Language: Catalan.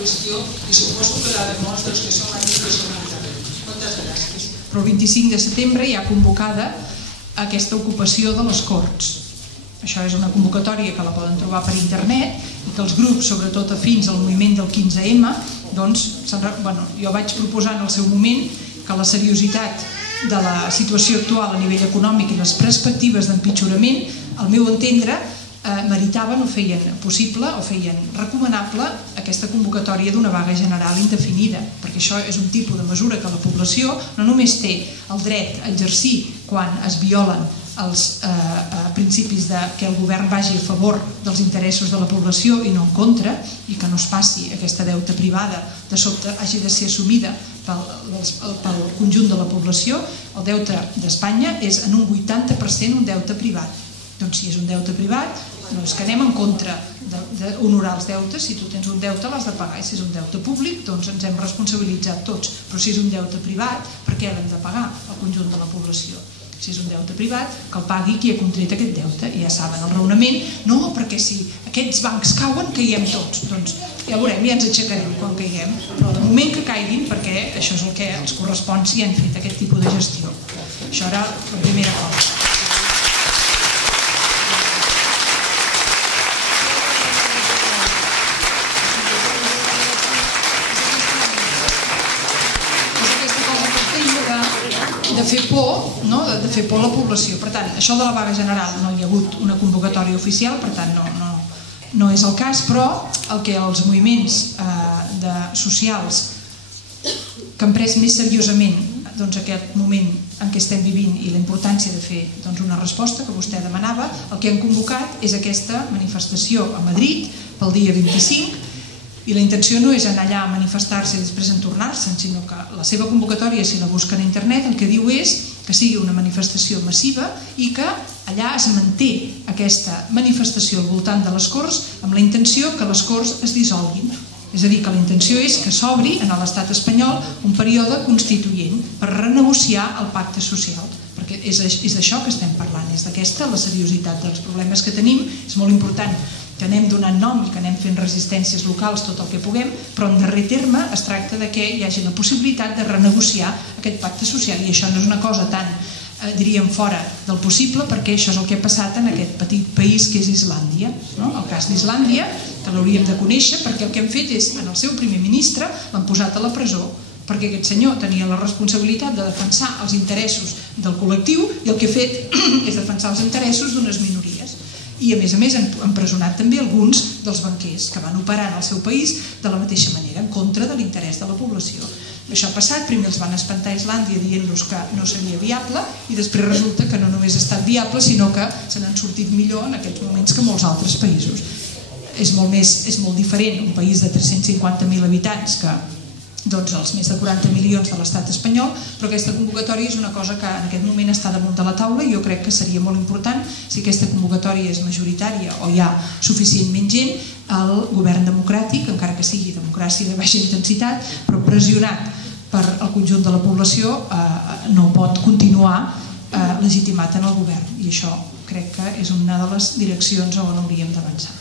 qüestió i suposo que la de molts dels que som aquí que som aquí també. Moltes gràcies. Però el 25 de setembre hi ha convocada aquesta ocupació de les Corts. Això és una convocatòria que la poden trobar per internet i que els grups, sobretot afins al moviment del 15M, doncs, jo vaig proposar en el seu moment que la seriositat de la situació actual a nivell econòmic i les perspectives d'empitjorament, al meu entendre, meritaven o feien possible o feien recomanable aquesta convocatòria d'una vaga general indefinida, perquè això és un tipus de mesura que la població no només té el dret a exercir quan es violen els principis que el govern vagi a favor dels interessos de la població i no en contra, i que no es passi aquesta deuta privada de sobte hagi de ser assumida pel conjunt de la població. El deute d'Espanya és en un 80% un deute privat. Doncs si és un deute privat, no és que anem en contra d'honorar els deutes. Si tu tens un deute l'has de pagar, i si és un deute públic doncs ens hem responsabilitzat tots. Però si és un deute privat, per què l'hem de pagar el conjunt de la població? Si és un deute privat, que el pagui qui ha contret aquest deute. I ja saben el raonament, no, perquè si aquests bancs cauen, caiguem tots. Doncs ja veurem, ja ens aixecarem quan caiguem, però de moment que caiguin, perquè això és el que els correspon si han fet aquest tipus de gestió. Això era la primera cosa. De fer por a la població. Per tant, això de la vaga general no hi ha hagut una convocatòria oficial, per tant no és el cas, però el que els moviments socials que han pres més seriosament aquest moment en què estem vivint i la importància de fer una resposta que vostè demanava, el que han convocat és aquesta manifestació a Madrid pel dia 25. I la intenció no és anar allà a manifestar-se i després en tornar-se'n, sinó que la seva convocatòria, si la busquen a internet, el que diu és que sigui una manifestació massiva i que allà es manté aquesta manifestació al voltant de les Corts amb la intenció que les Corts es dissolguin. És a dir, que la intenció és que s'obri en l'estat espanyol un període constituent per renegociar el pacte social, perquè és d'això que estem parlant, és d'aquesta la seriositat dels problemes que tenim. És molt important que anem donant nom i que anem fent resistències locals tot el que puguem, però en darrer terme es tracta que hi hagi la possibilitat de renegociar aquest pacte social, i això no és una cosa tan, diríem, fora del possible, perquè això és el que ha passat en aquest petit país que és Islàndia. El cas d'Islàndia, que l'hauríem de conèixer, perquè el que hem fet és, en el seu primer ministre, l'han posat a la presó, perquè aquest senyor tenia la responsabilitat de defensar els interessos del col·lectiu i el que ha fet és defensar els interessos d'unes minories. I a més han empresonat també alguns dels banquers que van operar en el seu país de la mateixa manera, en contra de l'interès de la població. Això ha passat, primer els van espantar a Islàndia dient-los que no seria viable i després resulta que no només ha estat viable, sinó que se n'han sortit millor en aquests moments que molts altres països. És molt diferent un país de 350.000 habitants que els més de 40 milions de l'estat espanyol, però aquesta convocatòria és una cosa que en aquest moment està damunt de la taula i jo crec que seria molt important, si aquesta convocatòria és majoritària o hi ha suficientment gent, el govern democràtic, encara que sigui democràcia de baixa intensitat, però pressionat per el conjunt de la població, no pot continuar legitimat en el govern, i això crec que és una de les direccions on hauríem d'avançar.